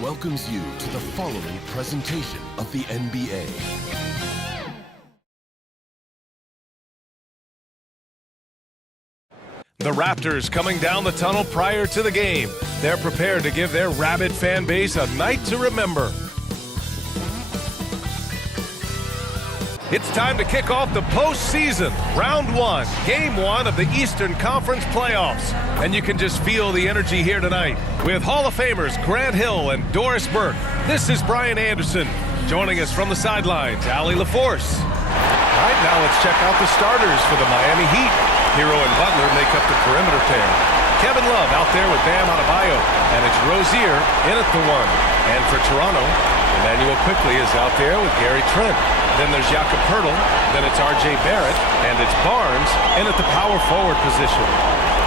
welcomes you to the following presentation of the NBA. The Raptors coming down the tunnel prior to the game. They're prepared to give their rabid fan base a night to remember. It's time to kick off the postseason, round one, game one of the Eastern Conference playoffs. And you can just feel the energy here tonight. With Hall of Famers Grant Hill and Doris Burke, this is Brian Anderson. Joining us from the sidelines, Allie LaForce. All right, now let's check out the starters for the Miami Heat. Hero and Butler make up the perimeter pair. Kevin Love out there with Bam Adebayo, and it's Rozier in at the one. And for Toronto, Emmanuel Quickley is out there with Gary Trent. Then there's Jakob Poeltl, then it's R.J. Barrett, and it's Barnes in at the power forward position.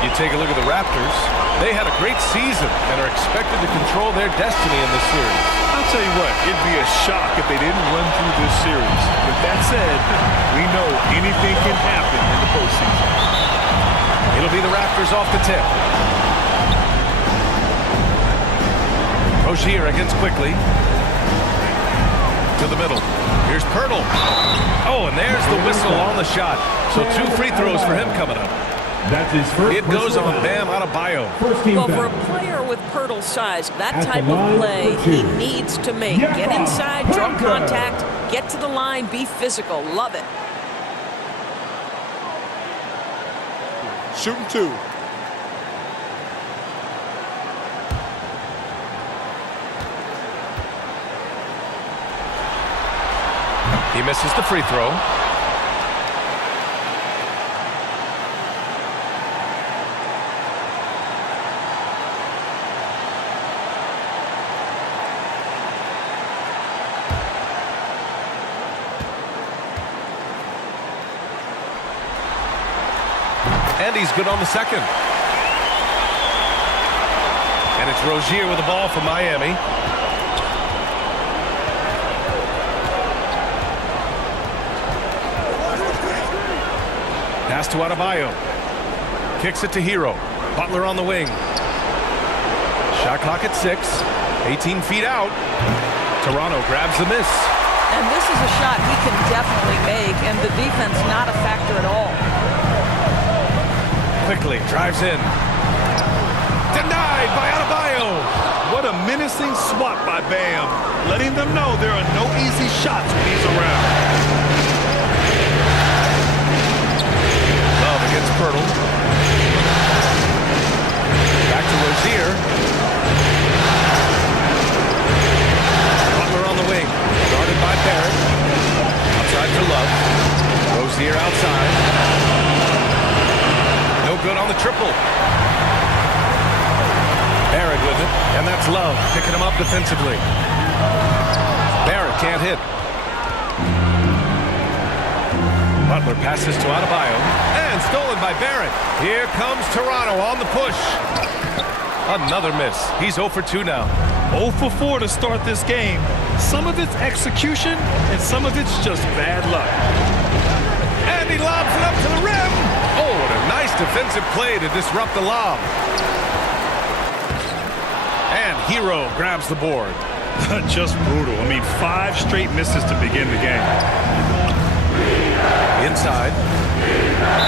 You take a look at the Raptors. They had a great season and are expected to control their destiny in this series. I'll tell you what, it'd be a shock if they didn't run through this series. With that said, we know anything can happen in the postseason. It'll be the Raptors off the tip. Rozier against Quickley. To the middle. Here's Poeltl. Oh, and there's the whistle on the shot. So 2 free throws for him coming up. That's his first. It goes on Bam Adebayo. Well, for a player with Poeltl's size, that type of play he needs to make. Get inside, draw contact, get to the line, be physical. Love it. Shooting 2. He misses the free throw. And he's good on the second. And it's Rozier with the ball for Miami. Pass to Adebayo. Kicks it to Hero. Butler on the wing. Shot clock at 6. 18 feet out. Toronto grabs the miss. And this is a shot he can definitely make, and the defense not a factor at all. Quickly drives in. Denied by Adebayo. What a menacing swat by Bam, letting them know there are no easy shots when he's around. Love against Poeltl. Back to Rozier. Butler on the wing. Guarded by Barrett. Outside for Love. Rozier outside. No good on the triple. Barrett with it, and that's Love picking him up defensively. Barrett can't hit. Butler passes to Adebayo, and stolen by Barrett. Here comes Toronto on the push. Another miss. He's 0 for 2 now. 0 for 4 to start this game. Some of it's execution, and some of it's just bad luck. And he lobs it up to the rim. Oh, what a nice defensive play to disrupt the lob. And Hero grabs the board. Just brutal. I mean, 5 straight misses to begin the game. Inside.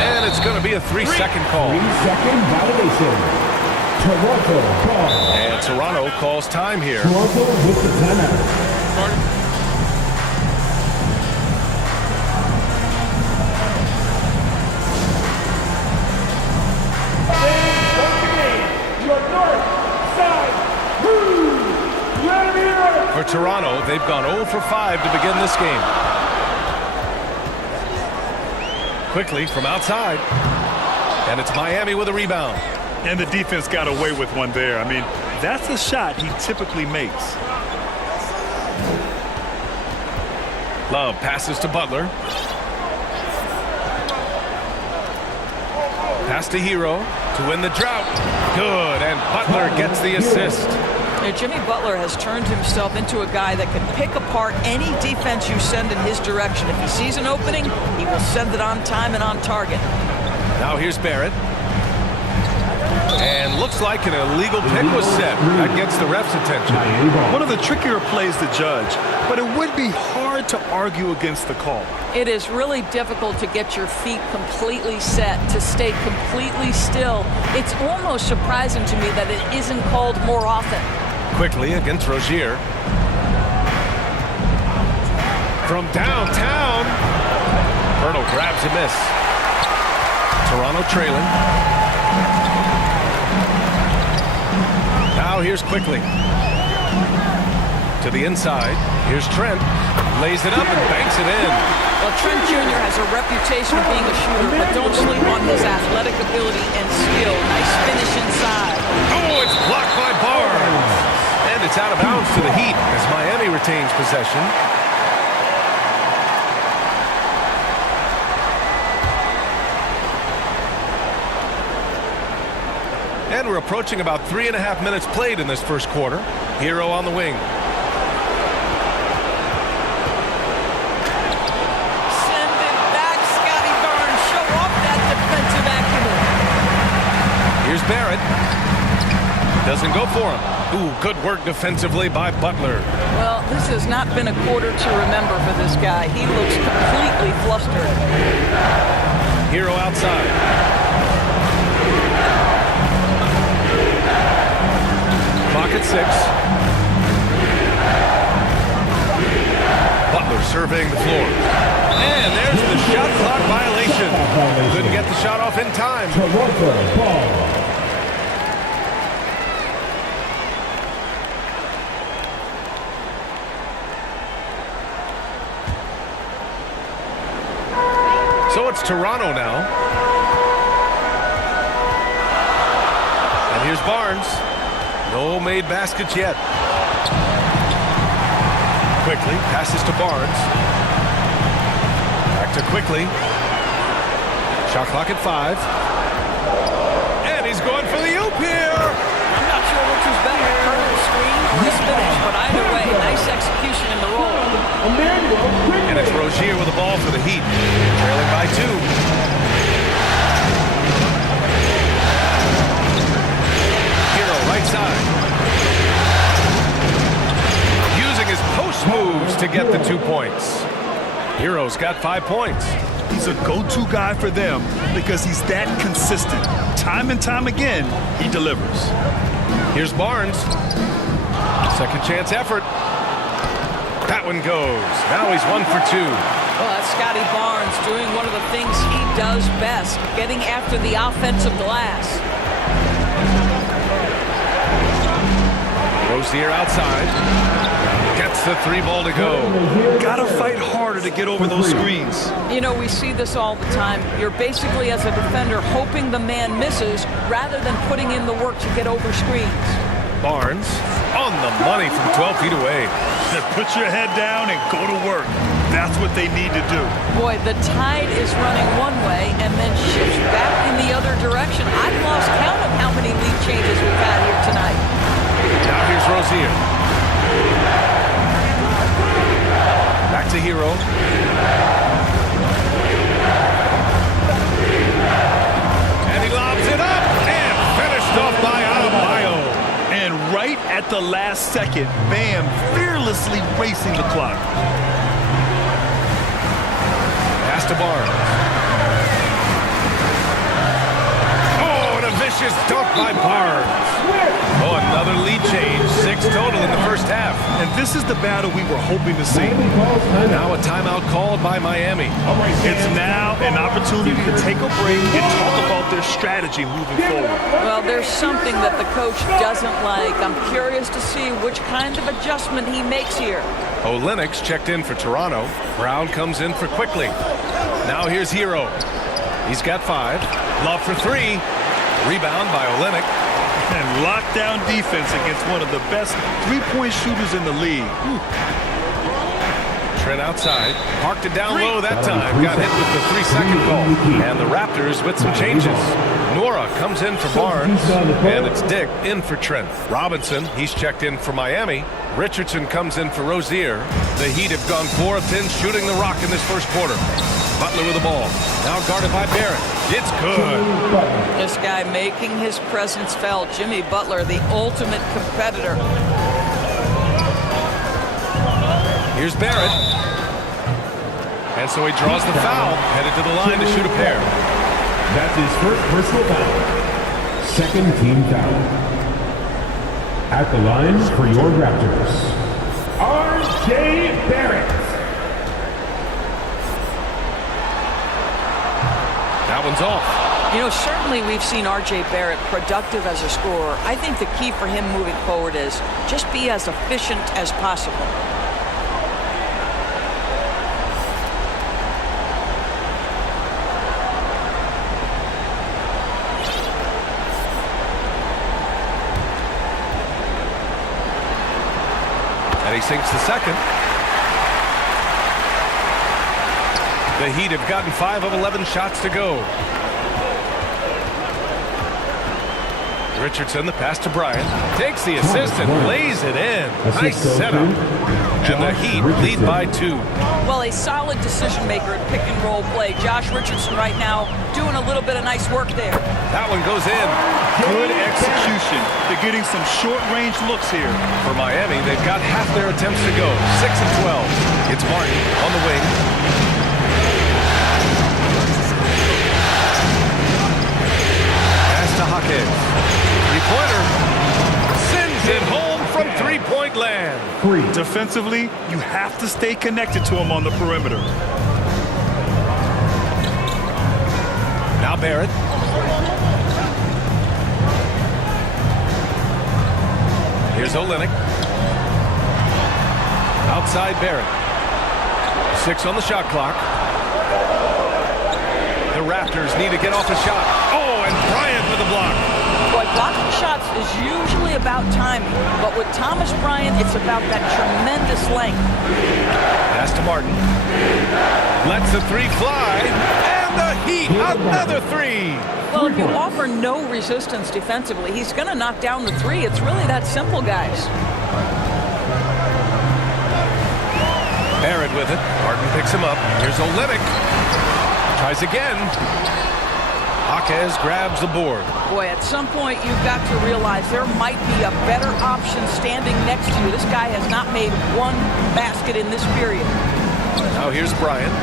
And it's going to be a 3-second call. 3-second violation. Toronto ball. And Toronto calls time here. Toronto with the timeout. For Toronto, they've gone 0 for 5 to begin this game. Quickly from outside. And it's Miami with a rebound. And the defense got away with one there. I mean, that's a shot he typically makes. Love passes to Butler. Pass to Hero to win the drought. Good, and Butler gets the assist. Jimmy Butler has turned himself into a guy that can pick apart any defense you send in his direction. If he sees an opening, he will send it on time and on target. Now here's Barrett. And looks like an illegal pick was set. That gets the ref's attention. One of the trickier plays to judge, but it would be hard to argue against the call. It is really difficult to get your feet completely set, to stay completely still. It's almost surprising to me that it isn't called more often. Quickly against Rozier. From downtown, Hurdle grabs a miss. Toronto trailing. Now here's Quickly. To the inside. Here's Trent. Lays it up and banks it in. Well, Trent Jr. has a reputation of being a shooter, but don't sleep on his athletic ability and skill. Nice finish inside. Oh, it's blocked by Barnes. And it's out of bounds to the Heat as Miami retains possession. And we're approaching about 3.5 minutes played in this first quarter. Hero on the wing. Send it back, Scotty Barnes. Show off that defensive acumen. Here's Barrett. Doesn't go for him. Ooh, good work defensively by Butler. Well, this has not been a quarter to remember for this guy. He looks completely flustered. Hero outside. Clock at 6. Butler surveying the floor. And there's the shot clock violation. Couldn't get the shot off in time. Toronto ball. So it's Toronto now. And here's Barnes. No made baskets yet. Quickly passes to Barnes. Back to Quickly. Shot clock at 5. And he's going for the oop here. I'm not sure which was better, the screen or his finish, but either way, nice execution in the roll. And it's Rozier with the ball for the Heat. Trailing by 2. Right side. Using his post moves to get the 2 points. Hero's got 5 points. He's a go-to guy for them because he's that consistent. Time and time again, he delivers. Here's Barnes. Second chance effort. That one goes. Now he's 1 for 2. Well, that's Scotty Barnes doing one of the things he does best, getting after the offensive glass. Rozier outside. Gets the 3 ball to go. Gotta fight harder to get over those screens. You know, we see this all the time. You're basically, as a defender, hoping the man misses rather than putting in the work to get over screens. Barnes on the money from 12 feet away. Put your head down and go to work. That's what they need to do. Boy, the tide is running one way and then shifts back in the other direction. I've lost count of how many lead changes we've had here tonight. Now here's Rozier. Back to Hero. And he lobs it up and finished off by Adebayo. And right at the last second, Bam fearlessly racing the clock. Pass to Barnes. Oh, and a vicious dunk by Barnes. Oh, another lead change. 6 total in the first half. And this is the battle we were hoping to see. Now a timeout called by Miami. It's now an opportunity to take a break and talk about their strategy moving forward. Well, there's something that the coach doesn't like. I'm curious to see which kind of adjustment he makes here. Olenek's checked in for Toronto. Brown comes in for Quickly. Now here's Hero. He's got 5. Love for 3. Rebound by Olenek. And lockdown defense against one of the best three-point shooters in the league. Trent outside. Parked it down low that time. Got hit with the 3-second call. And the Raptors with some changes. Nora comes in for Barnes. And it's Dick in for Trent. Robinson, he's checked in for Miami. Richardson comes in for Rozier. The Heat have gone 4 of 10 shooting the rock in this first quarter. Butler with the ball. Now guarded by Barrett. It's good. This guy making his presence felt. Jimmy Butler, the ultimate competitor. Here's Barrett. And so he draws the foul, headed to the line to shoot a pair. That's his first personal foul. Second team foul. At the line for your Raptors, R.J. Barrett. That one's off. You know, certainly we've seen R.J. Barrett productive as a scorer. I think the key for him moving forward is just be as efficient as possible. And he sinks the second. The Heat have gotten 5 of 11 shots to go. Richardson, the pass to Bryant. Takes the assist and lays it in. Nice setup. And the Heat lead by 2. Well, a solid decision maker at pick and roll play. Josh Richardson right now doing a little bit of nice work there. That one goes in. Good execution. They're getting some short-range looks here. For Miami, they've got half their attempts to go. 6 of 12. It's Martin on the wing. Pass to Hawkins. Three-pointer. Sends it home from three-point land. Defensively, you have to stay connected to him on the perimeter. Now Barrett. Here's Olynyk. Outside Barrett. 6 on the shot clock. The Raptors need to get off a shot. Oh, and Bryant with the block. Boy, blocking shots is usually about timing, but with Thomas Bryant, it's about that tremendous length. Pass to Martin. Lets the three fly, and the Heat, another three. Well, if you offer no resistance defensively, he's going to knock down the three. It's really that simple, guys. Barrett with it. Martin picks him up. Here's Olynyk. Tries again. Hawkins grabs the board. Boy, at some point, you've got to realize there might be a better option standing next to you. This guy has not made one basket in this period. Now here's Bryant.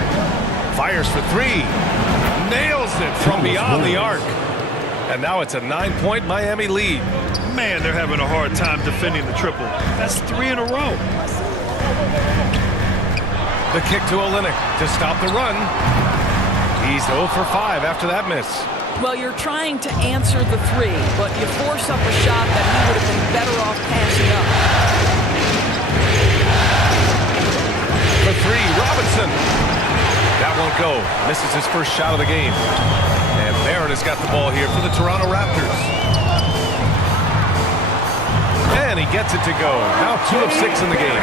Fires for 3. Nails it from beyond the arc. And now it's a 9-point Miami lead. Man, they're having a hard time defending the triple. That's 3 in a row. The kick to Olynyk to stop the run. He's 0 for 5 after that miss. Well, you're trying to answer the 3, but you force up a shot that he would have been better off passing up. For 3, Robinson. That won't go. Misses his first shot of the game. And Barrett has got the ball here for the Toronto Raptors. And he gets it to go. Now 2 of 6 in the game.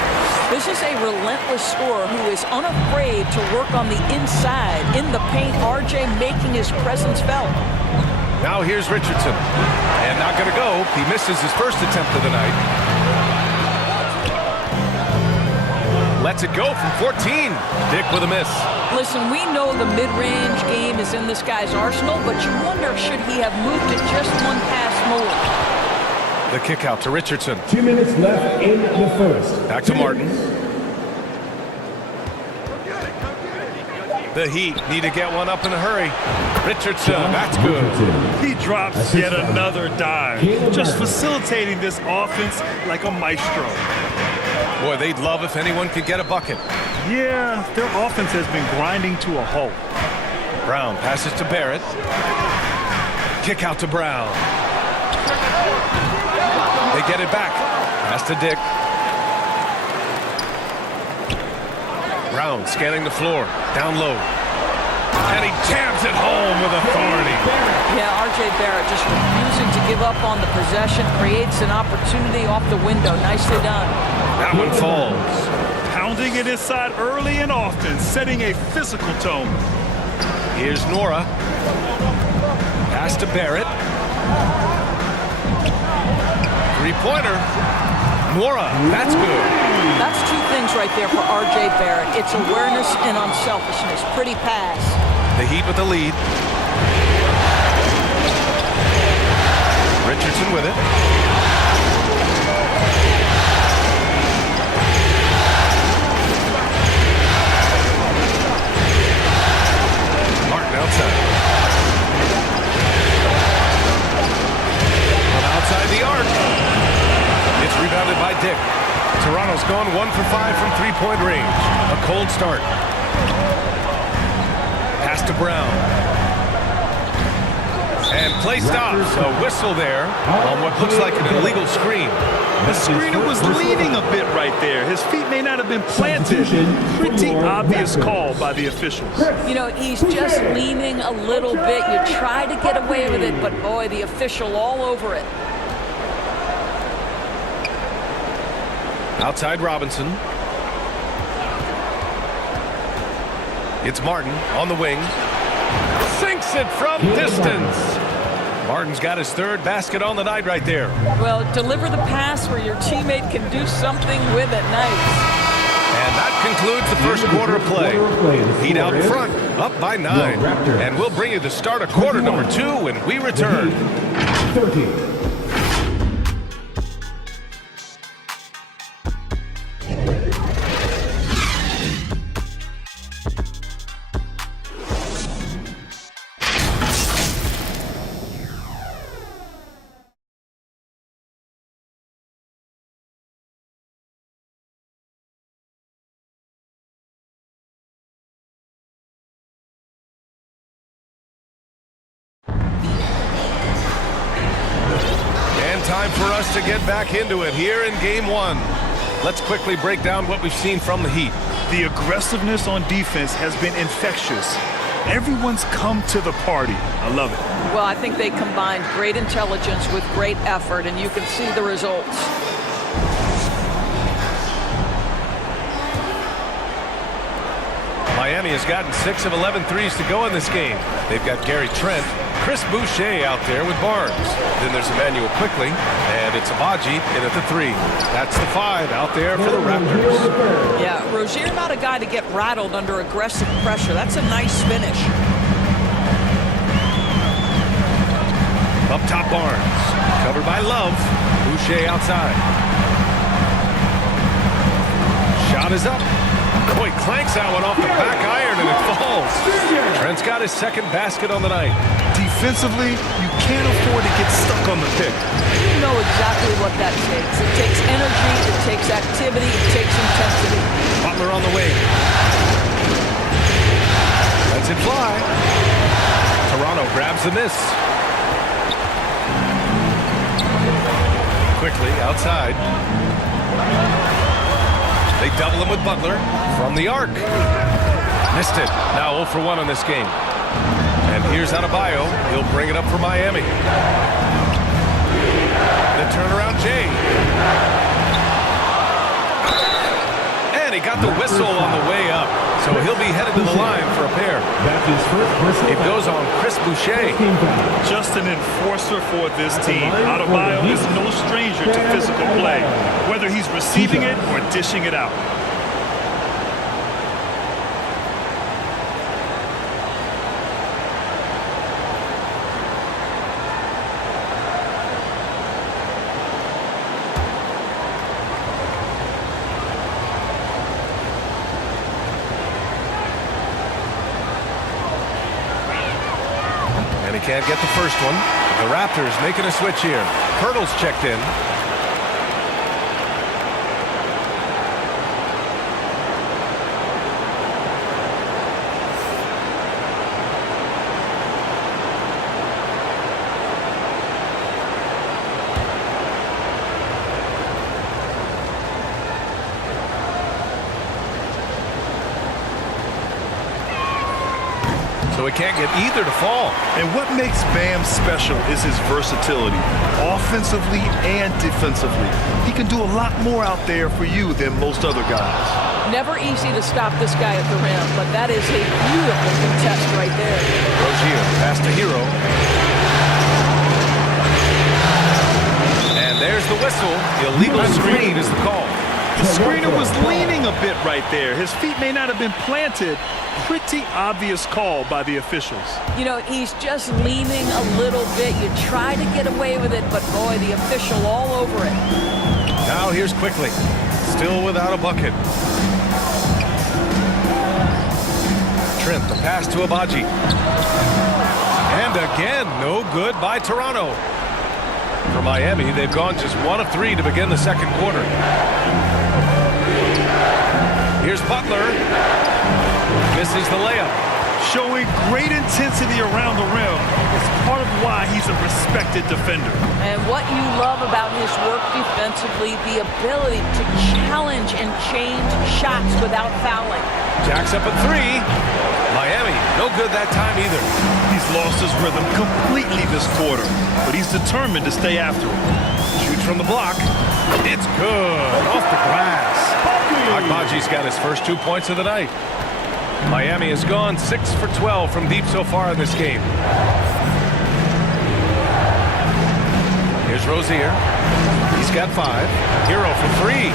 This is a relentless scorer who is unafraid to work on the inside, in the paint. RJ making his presence felt. Now here's Richardson. And not going to go. He misses his first attempt of the night. Lets it go from 14. Dick with a miss. Listen, we know the mid-range game is in this guy's arsenal, but you wonder, should he have moved it just one pass more? The kick out to Richardson. 2 minutes left in the first. Back to Martin. The Heat need to get one up in a hurry. Richardson, that's good. He drops yet another dive. Just facilitating this offense like a maestro. Boy, they'd love if anyone could get a bucket. Yeah, their offense has been grinding to a halt. Brown passes to Barrett. Kick out to Brown. They get it back. Pass to Dick. Brown scanning the floor. Down low. And he jams it home with authority. Yeah, R.J. Barrett just refusing to give up on the possession. Creates an opportunity off the window. Nicely done. That one falls. Pounding it inside early and often. Setting a physical tone. Here's Nora. Pass to Barrett. Three-pointer. Nora, that's good. That's 2 things right there for R.J. Barrett. It's awareness and unselfishness. Pretty pass. The Heat with the lead. Richardson with it. Martin outside. From outside the arc. It's rebounded by Dick. Toronto's gone 1 for 5 from three-point range. A cold start. Pass to Brown. And play stops. A whistle there on what looks like an illegal screen. The screener was leaning a bit right there. His feet may not have been planted. Pretty obvious call by the officials. You know, he's just leaning a little bit. You try to get away with it, but boy, the official all over it. Outside Robinson. It's Martin on the wing. Sinks it from distance. Martin's got his third basket on the night right there. Well, deliver the pass where your teammate can do something with it. Nice. And that concludes the first quarter of play. Heat out front, up by 9. And we'll bring you the start of quarter number 2 when we return. 30. Time for us to get back into it here in game 1. Let's quickly break down what we've seen from the Heat. The aggressiveness on defense has been infectious. Everyone's come to the party. I love it. Well, I think they combined great intelligence with great effort, and you can see the results. Miami has gotten 6 of 11 threes to go in this game. They've got Gary Trent, Chris Boucher out there with Barnes. Then there's Emmanuel Quickly, and it's Abaji in at the 3. That's the 5 out there for the Raptors. Yeah, Rozier not a guy to get rattled under aggressive pressure. That's a nice finish. Up top Barnes, covered by Love. Boucher outside. Shot is up. Boy, clanks that one off the back iron and it falls. Trent's got his second basket on the night. Defensively, you can't afford to get stuck on the pick. You know exactly what that takes. It takes energy, it takes activity, it takes intensity. Butler on the wing. Lets it fly. Toronto grabs the miss. Quickly outside. They double him with Butler from the arc. Missed it. Now 0 for 1 on this game. And here's Adebayo. He'll bring it up for Miami. The turnaround Jay. And he got the whistle on the way up. So he'll be headed to the line for a pair. It goes on Chris Boucher. Just an enforcer for this team. Adebayo is no stranger to physical play, whether he's receiving it or dishing it out. Can't get the first one. The Raptors making a switch here. Hurdle's checked in. So he can't get either to fall. And what makes Bam special is his versatility, offensively and defensively. He can do a lot more out there for you than most other guys. Never easy to stop this guy at the rim, but that is a beautiful contest right there. Rozier, pass to Hero. And there's the whistle. Illegal screen is the call. The screener was leaning a bit right there. His feet may not have been planted. Pretty obvious call by the officials. You know, he's just leaning a little bit. You try to get away with it, but boy, the official all over it. Now here's Quickly. Still without a bucket. Trent, the pass to Abaji. And again, no good by Toronto. For Miami, they've gone just 1 of 3 to begin the second quarter. Here's Butler. Misses the layup. Showing great intensity around the rim. It's part of why he's a respected defender. And what you love about his work defensively, the ability to challenge and change shots without fouling. Jacks up at 3. Miami, no good that time either. He's lost his rhythm completely this quarter, but he's determined to stay after it. Shoots from the block. It's good. Off the glass. Agbaji's got his first 2 points of the night. Miami has gone 6 for 12 from deep so far in this game. Here's Rozier. He's got 5. Hero for 3.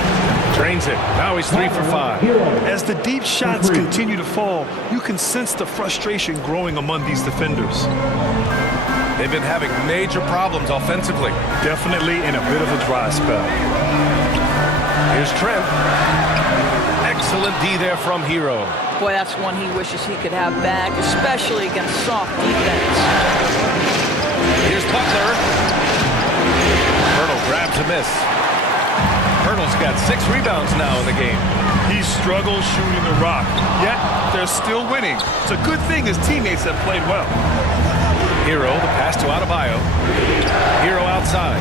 Drains it. Now he's 3 for 5. As the deep shots continue to fall, you can sense the frustration growing among these defenders. They've been having major problems offensively. Definitely in a bit of a dry spell. Here's Trent. Excellent D there from Hero. Boy, that's one he wishes he could have back, especially against soft defense. Here's Butler. Hurdle grabs a miss. Hurdle's got 6 rebounds now in the game. He struggles shooting the rock, yet they're still winning. It's a good thing his teammates have played well. Hero, the pass to Adebayo. Hero outside.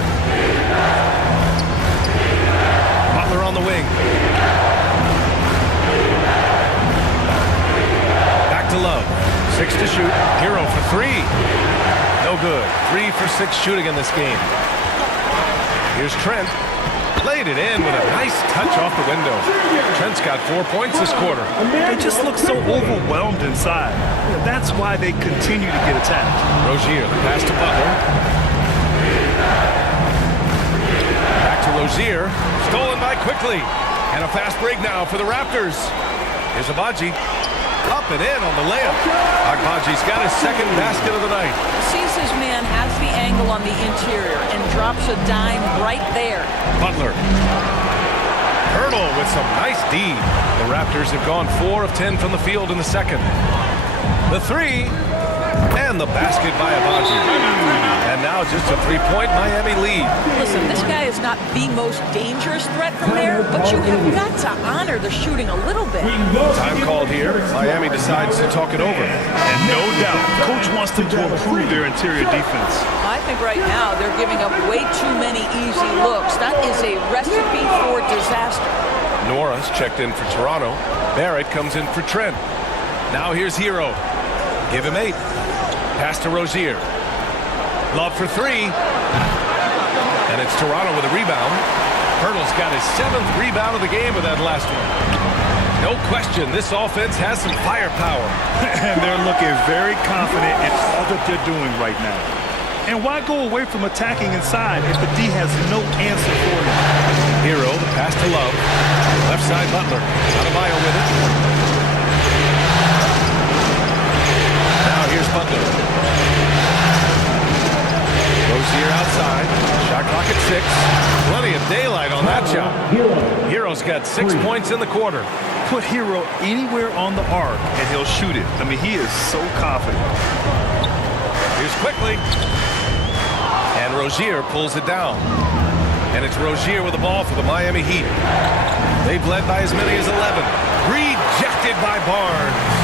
Butler on the wing. Back to Love. 6 to shoot. Hero for 3. No good. 3 for 6 shooting in this game. Here's Trent. Laid it in with a nice touch off the window. Trent's got 4 points this quarter. They just look so overwhelmed inside. That's why they continue to get attacked. Rozier, the pass to Butler. Back to Rozier. Stolen by Quickly. And a fast break now for the Raptors. Here's Abaji. Up and in on the layup. Agbaji's got his second basket of the night. Sees his man has the angle on the interior and drops a dime right there. Butler. Hurdle with some nice D. The Raptors have gone 4 of 10 from the field in the second. The 3. And the basket by Abaji. And now just a 3-point Miami lead. Listen, this guy is not the most dangerous threat from there, but you have got to honor the shooting a little bit. Time called here. Miami decides to talk it over. And no doubt, coach wants them to improve their interior defense. I think right now they're giving up way too many easy looks. That is a recipe for disaster. Norris checked in for Toronto. Barrett comes in for Trent. Now here's Hero. Give him 8. Pass to Rozier. Love for 3. And it's Toronto with a rebound. Hurdle's got his 7th rebound of the game with that last one. No question, this offense has some firepower. And they're looking very confident in all that they're doing right now. And why go away from attacking inside if the D has no answer for you? Hero, the pass to Love. Left side Butler. Adebayo with it. Now here's Butler. Rozier outside. Shot clock at 6. Plenty of daylight on that shot. Hero's got 6 points in the quarter. Put Hero anywhere on the arc and he'll shoot it. I mean, he is so confident. Here's Quickly. And Rozier pulls it down. And it's Rozier with the ball for the Miami Heat. They've led by as many as 11. Rejected by Barnes.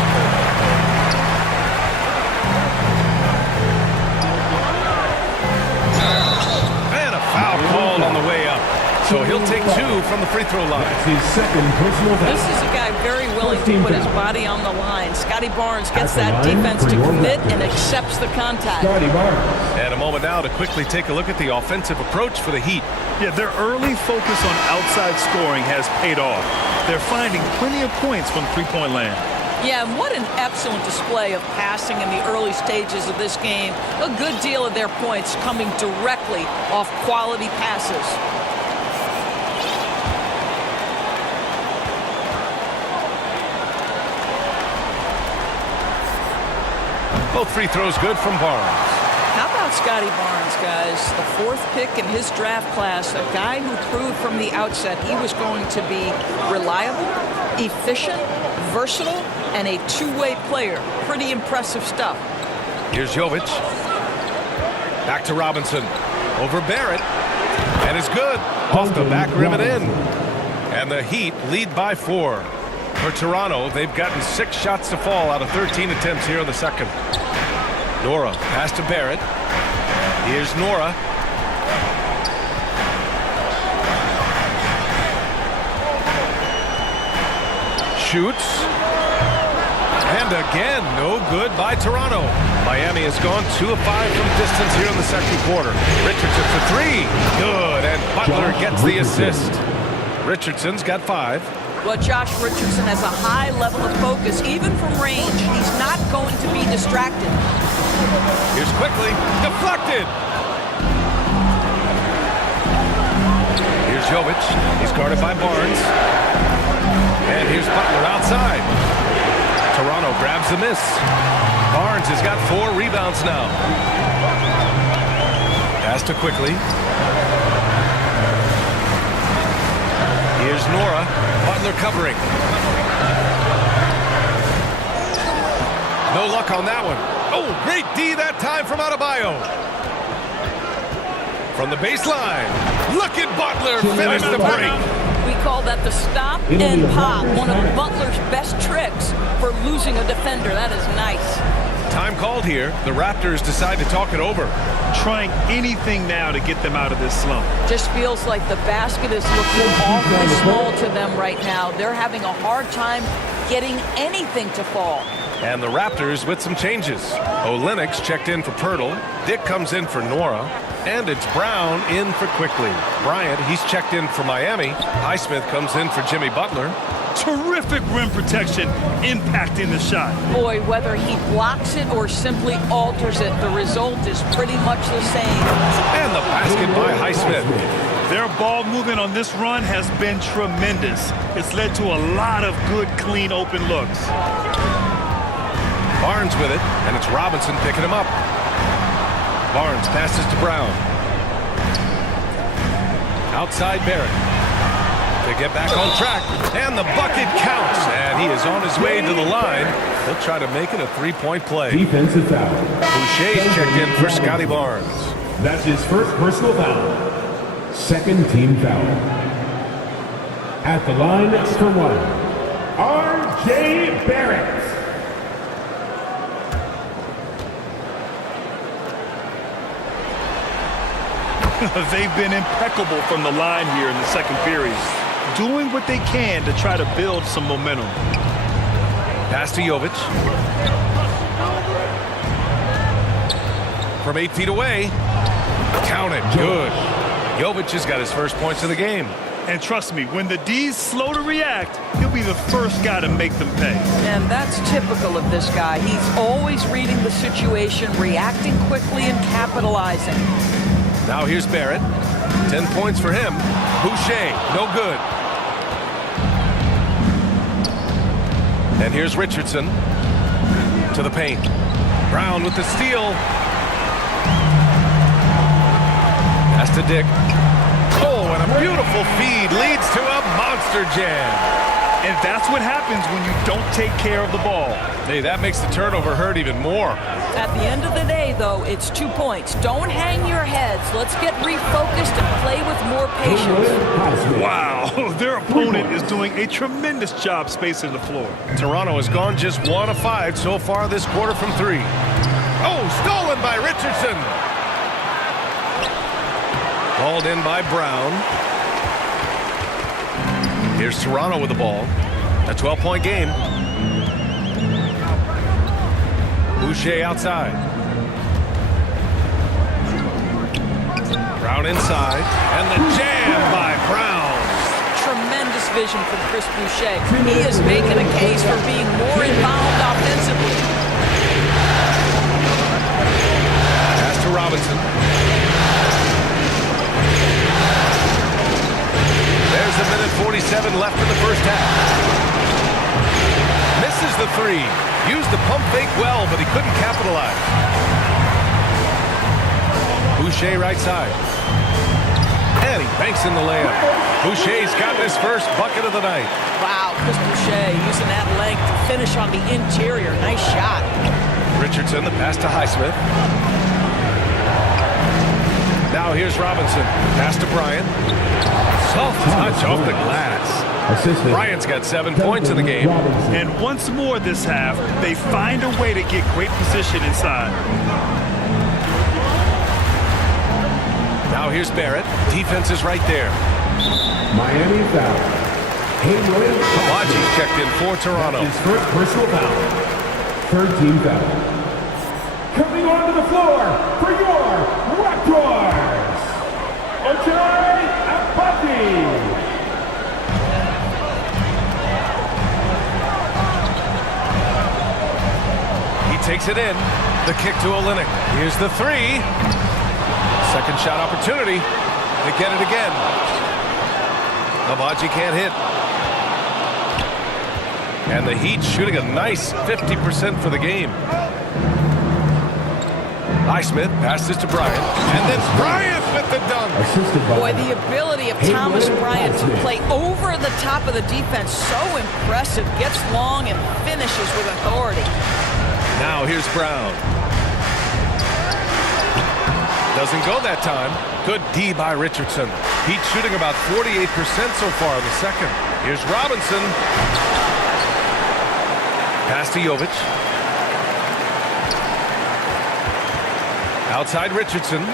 Foul called on the way up. So he'll take 2 from the free throw line. That's his second personal foul. This is a guy very willing to put his body on the line. Scotty Barnes gets that defense to commit and accepts the contact. Scotty Barnes. And a moment now to quickly take a look at the offensive approach for the Heat. Yeah, their early focus on outside scoring has paid off. They're finding plenty of points from three-point land. Yeah, and what an excellent display of passing in the early stages of this game. A good deal of their points coming directly off quality passes. Both free throws good from Barnes. How about Scotty Barnes, guys? The 4th pick in his draft class, a guy who proved from the outset he was going to be reliable, efficient, versatile, and a two-way player. Pretty impressive stuff. Here's Jovic. Back to Robinson. Over Barrett. And it's good. Off the back rim and in. And the Heat lead by 4. For Toronto, they've gotten 6 shots to fall out of 13 attempts here in the second. Nora, pass to Barrett. Here's Nora. Shoots. And again, no good by Toronto. Miami has gone 2 of 5 from distance here in the second quarter. Richardson for 3. Good. And Butler gets the assist. Richardson's got 5. Well, Josh Richardson has a high level of focus, even from range. He's not going to be distracted. Here's quickly. Deflected. Here's Jovic. He's guarded by Barnes. And here's Butler outside. Toronto grabs the miss. Barnes has got 4 rebounds now. Pass to quickly. Here's Nora. Butler covering. No luck on that one. Oh, great D that time from Adebayo. From the baseline. Look at Butler finish the break. We call that the stop and pop. One of Butler's best tricks for losing a defender. That is nice. Time called here. The Raptors decide to talk it over. Trying anything now to get them out of this slump. Just feels like the basket is looking awfully small to them right now. They're having a hard time getting anything to fall. And the Raptors with some changes. Olenek's checked in for Pirtle. Dick comes in for Nora. And it's Brown in for Quickly. Bryant, he's checked in for Miami. Highsmith comes in for Jimmy Butler. Terrific rim protection impacting the shot. Boy, whether he blocks it or simply alters it, the result is pretty much the same. And the basket by Highsmith. Their ball movement on this run has been tremendous. It's led to a lot of good, clean, open looks. Barnes with it, and it's Robinson picking him up. Barnes passes to Brown. Outside Barrett. To get back on track, and the bucket counts, and he is on his way to the line. He'll try to make it a 3-point play. Defensive foul. Boucher's checked in for Scotty Barnes. That's his first personal foul. Second team foul. At the line for 1, R.J. Barrett. They've been impeccable from the line here in the second period, doing what they can to try to build some momentum. Pass to Jovic. From 8 feet away. Count it. Good. Jovic has got his first points of the game. And trust me, when the D's slow to react, he'll be the first guy to make them pay. And that's typical of this guy. He's always reading the situation, reacting quickly, and capitalizing. Now here's Barrett. 10 points for him. Boucher, no good. And here's Richardson to the paint. Brown with the steal. Pass to Dick. Oh, and a beautiful feed leads to a monster jam. And that's what happens when you don't take care of the ball. Hey, that makes the turnover hurt even more. At the end of the day, though, it's 2 points. Don't hang your heads. Let's get refocused and play with more patience. Wow, their opponent is doing a tremendous job spacing the floor. Toronto has gone just 1 of 5 so far this quarter from 3. Oh, stolen by Richardson. Called in by Brown. Here's Toronto with the ball. A 12-point game. Boucher outside. Brown inside. And the jam by Brown. Tremendous vision from Chris Boucher. He is making a case for being more involved offensively. Pass to Robinson. There's a minute 47 left in the first half. Misses the three. Used the pump fake well, but he couldn't capitalize. Boucher right side. And he banks in the layup. Boucher's gotten his first bucket of the night. Wow, Chris Boucher using that length to finish on the interior. Nice shot. Richardson, the pass to Highsmith. Now here's Robinson. Pass to Bryant. Soft touch off the glass. Assistant. Bryant's got 7 points in the game. And once more this half, they find a way to get great position inside. Now here's Barrett. Defense is right there. Miami foul. Lodge's checked in for Toronto. His first personal foul. Third team foul. Coming onto the floor for your Raptors, Ochai Agbaji. He takes it in. The kick to Olynyk. Here's the three. Second shot opportunity. They get it again. Agbaji can't hit. And the Heat shooting a nice 50% for the game. Highsmith passes to Bryant. And then Bryant with the dunk. Boy, the ability of Thomas Bryant to play over the top of the defense, so impressive. Gets long and finishes with authority. Now here's Brown. Doesn't go that time. Good D by Richardson. Heat shooting about 48% so far in the second. Here's Robinson. Pass to Jovic. Outside Richardson.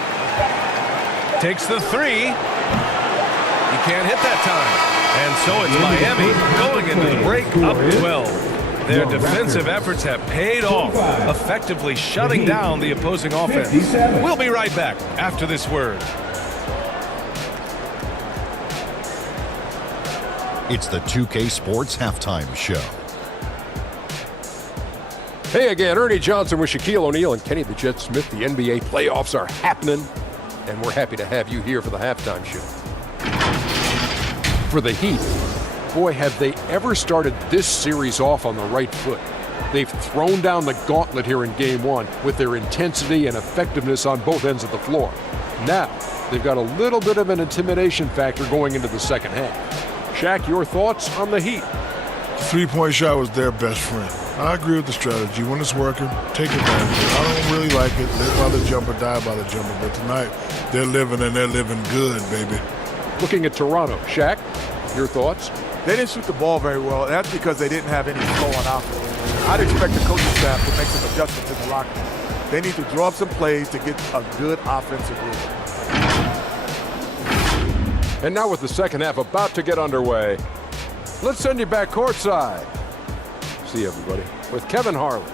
Takes the three. He can't hit that time. And so it's Miami going into the break up 12. Their defensive efforts have paid off, effectively shutting down the opposing offense. We'll be right back after this word. It's the 2K Sports Halftime Show. Hey again, Ernie Johnson with Shaquille O'Neal and Kenny the Jet Smith. The NBA playoffs are happening, and we're happy to have you here for the halftime show. For the Heat, boy, have they ever started this series off on the right foot. They've thrown down the gauntlet here in Game 1 with their intensity and effectiveness on both ends of the floor. Now, they've got a little bit of an intimidation factor going into the second half. Shaq, your thoughts on the Heat? The three-point shot was their best friend. I agree with the strategy. When it's working, take advantage of it. I don't really like it. Live by the jumper, die by the jumper. But tonight, they're living and they're living good, baby. Looking at Toronto, Shaq, your thoughts? They didn't shoot the ball very well, and that's because they didn't have any flow on offense. I'd expect the coaching staff to make some adjustments in the locker room. They need to draw up some plays to get a good offensive rhythm. And now with the second half about to get underway, let's send you back courtside. See everybody with Kevin Harlan.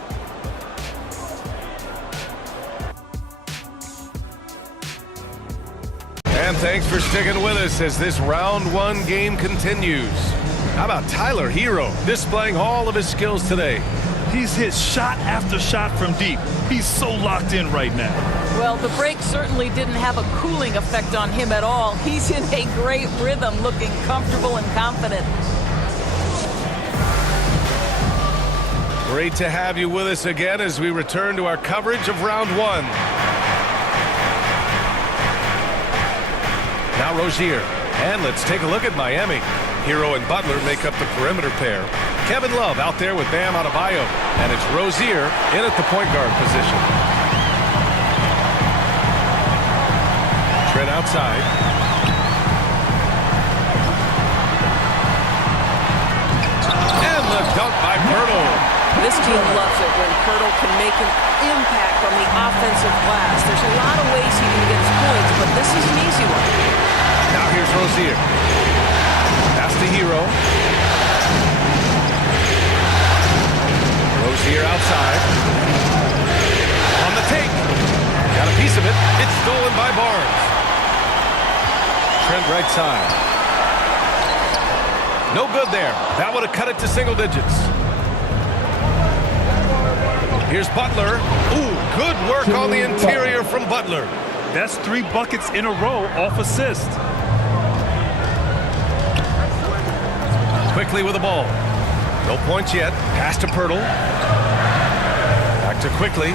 And thanks for sticking with us as this round one game continues. How about Tyler Hero displaying all of his skills today? He's hit shot after shot from deep. He's so locked in right now. Well, the break certainly didn't have a cooling effect on him at all. He's in a great rhythm, looking comfortable and confident. Great to have you with us again as we return to our coverage of round one. Now Rozier. And let's take a look at Miami. Hero and Butler make up the perimeter pair. Kevin Love out there with Bam Adebayo. And it's Rozier in at the point guard position. Trent outside. And the dunk by Pirtle. This team loves it when Pirtle can make an impact on the offensive glass. There's a lot of ways he can get his points, but this is an easy one. Now here's Rozier. Pass to Hero. Rozier outside. On the take. Got a piece of it. It's stolen by Barnes. Trent right side. No good there. That would have cut it to single digits. Here's Butler. Ooh, good work on the interior from Butler. That's 3 buckets in a row off assist. Quickly with the ball. No points yet. Pass to Pirtle. Back to Quickly.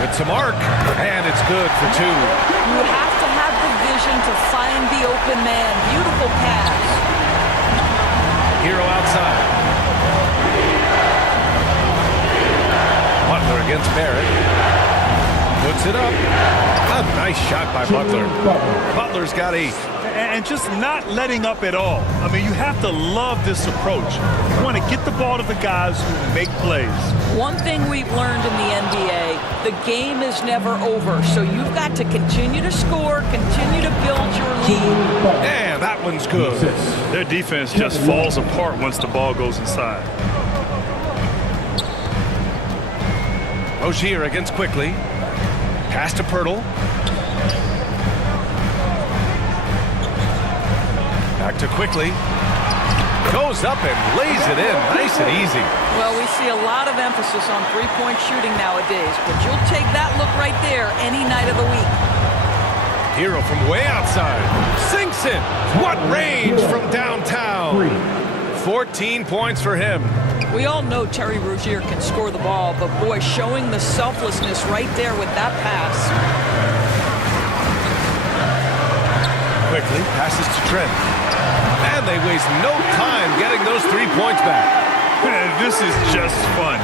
With some arc. And it's good for 2. You have to have the vision to find the open man. Beautiful pass. Hero outside. Butler against Barrett. Puts it up. A nice shot by Butler. Butler's got 8. And just not letting up at all. I mean, you have to love this approach. You want to get the ball to the guys who make plays. One thing we've learned in the NBA, the game is never over. So you've got to continue to score, continue to build your lead. And that one's good. Their defense just falls apart once the ball goes inside. Rozier against Quickly. Pass to Pirtle. Back to Quickly. Goes up and lays it in. Nice and easy. Well, we see a lot of emphasis on three-point shooting nowadays, but you'll take that look right there any night of the week. Hero from way outside. Sinks it. What range from downtown. 14 points for him. We all know Terry Rozier can score the ball, but boy, showing the selflessness right there with that pass. Quickly passes to Trent. And they waste no time getting those 3 points back. Man, this is just fun.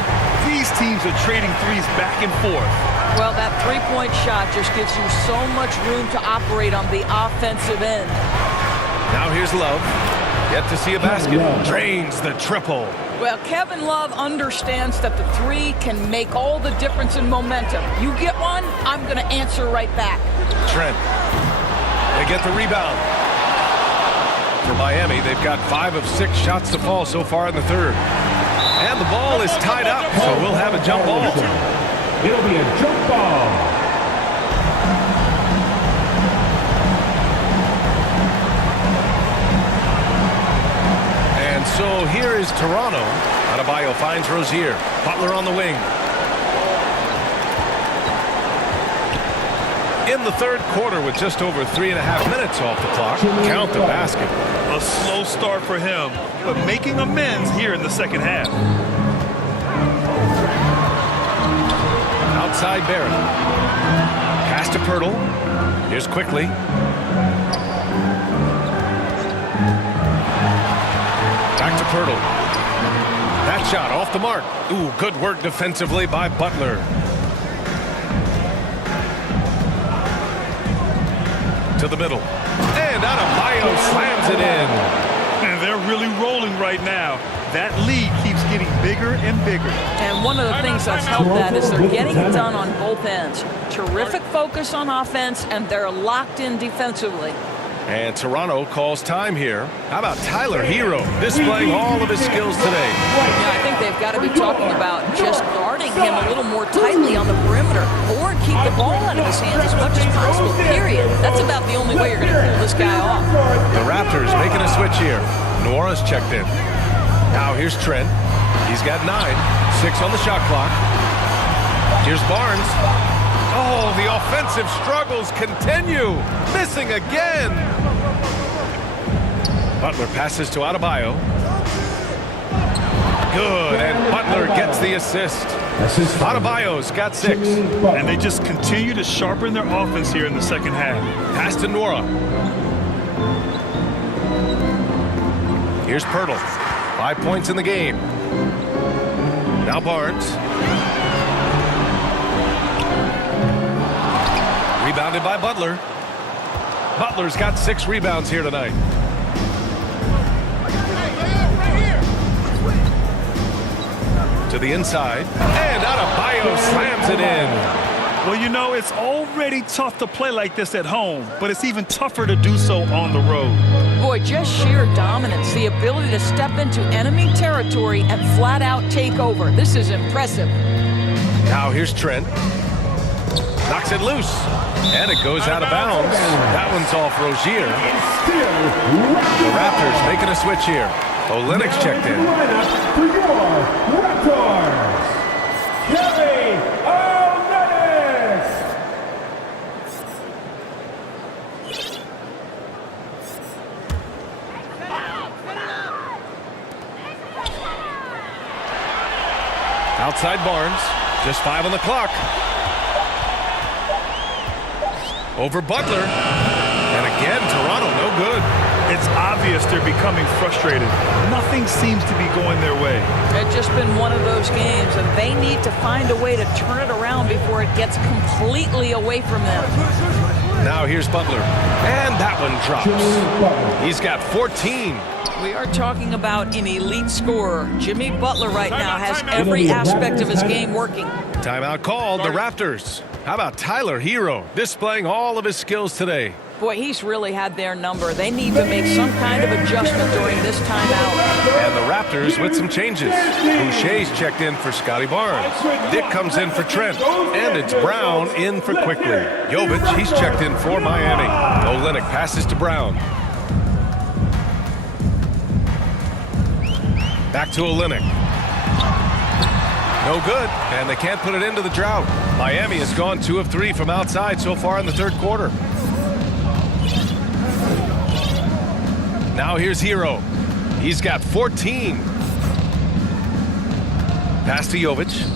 These teams are trading threes back and forth. Well, that three-point shot just gives you so much room to operate on the offensive end. Now here's Love. Yet to see a basket. Drains the triple. Well, Kevin Love understands that the three can make all the difference in momentum. You get one, I'm going to answer right back. Trent. They get the rebound. For Miami, they've got 5 of 6 shots to fall so far in the third. And the ball is tied up, so we'll have a jump ball. It'll be a jump ball. And so here is Toronto. Adebayo finds Rozier. Butler on the wing. In the third quarter with just over 3.5 minutes off the clock. Count the basket. A slow start for him, but making amends here in the second half. Outside Barrett. Pass to Pirtle. Here's Quickly. Back to Pirtle. That shot off the mark. Ooh, good work defensively by Butler. To the middle. And Adebayo slams it in. And they're really rolling right now. That lead keeps getting bigger and bigger. And one of the things that's helped that is they're getting it done on both ends. Terrific focus on offense, and they're locked in defensively. And Toronto calls time here. How about Tyler Hero displaying all of his skills today? Yeah, I think they've got to be talking about just guarding him a little more tightly on the perimeter or keep the ball out of his hands as much as possible, period. That's about the only way you're going to pull this guy off. The Raptors making a switch here. Nora's checked in. Now here's Trent. He's got 9. 6 on the shot clock. Here's Barnes. Oh, the offensive struggles continue. Missing again. Butler passes to Adebayo. Good, and Butler gets the assist. Adebayo's got 6. And they just continue to sharpen their offense here in the second half. Pass to Nora. Here's Pirtle. 5 points in the game. Now Barnes. Rebounded by Butler. Butler's got 6 rebounds here tonight. To the inside. And Adebayo slams it in. Well, you know, it's already tough to play like this at home, but it's even tougher to do so on the road. Boy, just sheer dominance, the ability to step into enemy territory and flat out take over. This is impressive. Now here's Trent. Knocks it loose. And it goes out of bounds. That one's off Rozier. The Raptors making a switch here. Olynyk's checked in. For your Raptors, Kelly Olynyk. Outside Barnes. Just 5 on the clock. Over Butler. And again, Toronto no good. It's obvious they're becoming frustrated. Nothing seems to be going their way. It's just been one of those games, and they need to find a way to turn it around before it gets completely away from them. Now here's Butler. And that one drops. He's got 14. We are talking about an elite scorer. Jimmy Butler right now has every aspect of his game working. Timeout called, the Raptors. How about Tyler Hero displaying all of his skills today? Boy, he's really had their number. They need to make some kind of adjustment during this timeout. And the Raptors with some changes. Boucher's checked in for Scotty Barnes. Dick comes in for Trent. And it's Brown in for Quickly. Jovic, he's checked in for Miami. Olynyk passes to Brown. Back to Olynyk. No good, and they can't put it into the drought. Miami has gone 2 of 3 from outside so far in the third quarter. Now here's Hero. He's got 14. Pass to Jovic.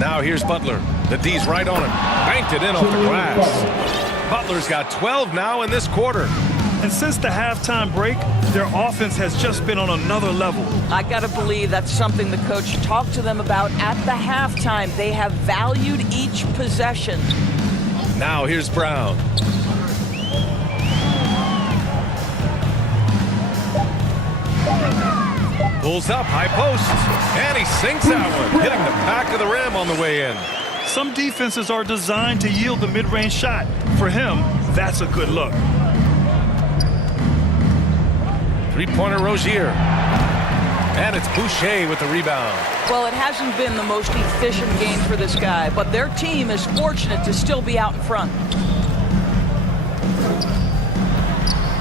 Now here's Butler. The D's right on him. Banked it in off the glass. Butler's got 12 now in this quarter. And since the halftime break, their offense has just been on another level. I got to believe that's something the coach talked to them about at the halftime. They have valued each possession. Now here's Brown. Pulls up, high post, and he sinks that one, hitting the back of the rim on the way in. Some defenses are designed to yield the mid-range shot. For him, that's a good look. Three-pointer Rozier. And it's Boucher with the rebound. Well, it hasn't been the most efficient game for this guy, but their team is fortunate to still be out in front.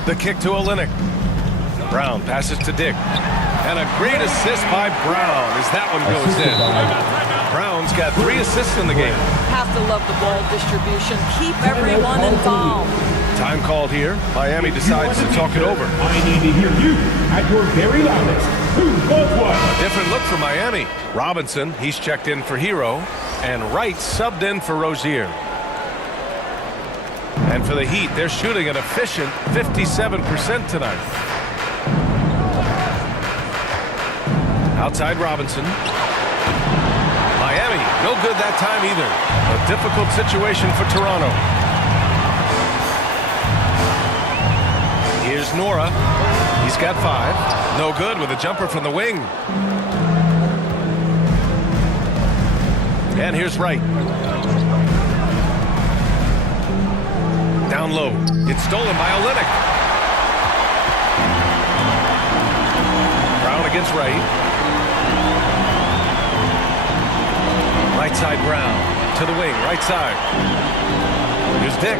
The kick to Olynyk. Brown passes to Dick. And a great assist by Brown as that one goes in. Brown's got 3 assists in the game. Have to love the ball distribution. Keep everyone involved. Time called here. Miami decides to talk it over. I need to hear you at your very loudest. Who's both what? A different look for Miami. Robinson, he's checked in for Hero. And Wright subbed in for Rozier. And for the Heat, they're shooting an efficient 57% tonight. Outside Robinson. Miami, no good that time either. A difficult situation for Toronto. Here's Nora. He's got 5. No good with a jumper from the wing. And here's Wright. Down low. It's stolen by Olynyk. Brown against Wright. Right side Brown to the wing, right side. Here's Dick.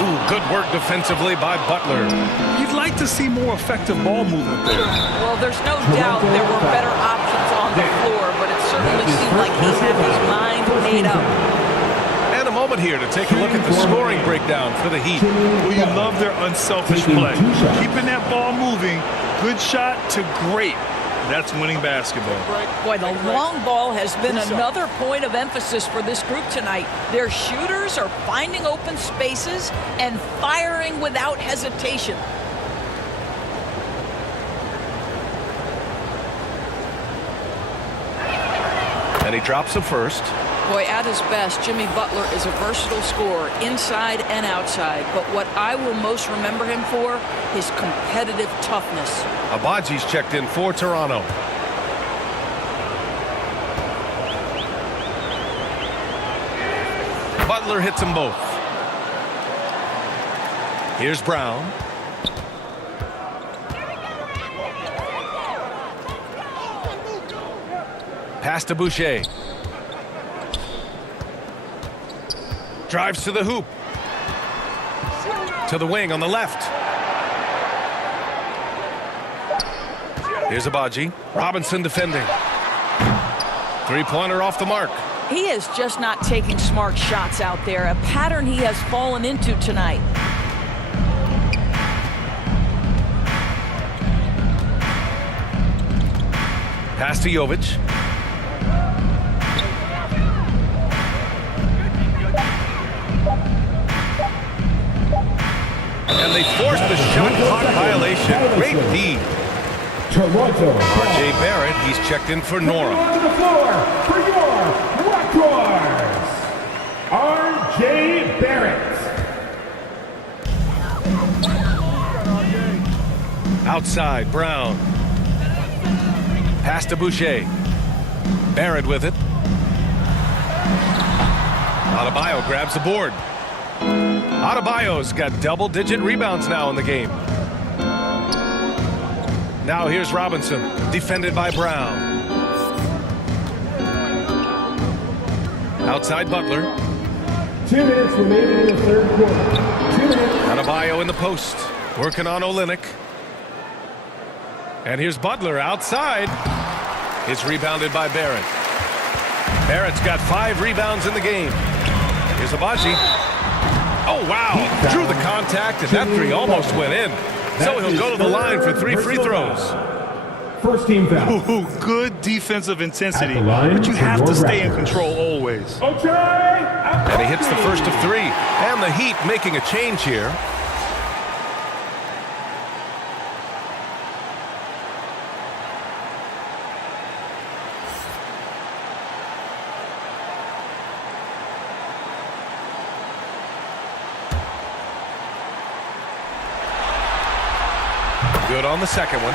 Ooh, good work defensively by Butler. You'd like to see more effective ball movement there. Well, there's no doubt there were better options on the floor, but it certainly seemed like he had his mind made up. And a moment here to take a look at the scoring breakdown for the Heat. Well, you love their unselfish play. Keeping that ball moving, good shot to great. That's winning basketball. Boy, the long ball has been another point of emphasis for this group tonight. Their shooters are finding open spaces and firing without hesitation. And he drops the first. Boy, at his best, Jimmy Butler is a versatile scorer, inside and outside. But what I will most remember him for, his competitive toughness. Abaji's checked in for Toronto. Butler hits them both. Here's Brown. Pass to Boucher. Drives to the hoop. To the wing on the left. Here's Abaji. Robinson defending. Three-pointer off the mark. He is just not taking smart shots out there, a pattern he has fallen into tonight. Pass to Jovic. And they forced the shot clock violation. Great D. Toronto. R.J. Barrett, he's checked in for Nora. On the floor for your Raptors, R.J. Barrett. Outside, Brown. Pass to Boucher. Barrett with it. Adebayo grabs the board. Adebayo's got double-digit rebounds now in the game. Now here's Robinson, defended by Brown. Outside Butler. 2 minutes remaining in the third quarter. 2 minutes. Adebayo in the post, working on Olynyk. And here's Butler outside. It's rebounded by Barrett. Barrett's got 5 rebounds in the game. Here's Abaji. Oh, wow. Drew the contact, and that three almost went in. So he'll go to the line for 3 free throws. First team foul. Ooh, good defensive intensity, At the line but you for have your to stay in Raptors. control always. And he hits the first of 3. And the Heat making a change here. Good on the second one.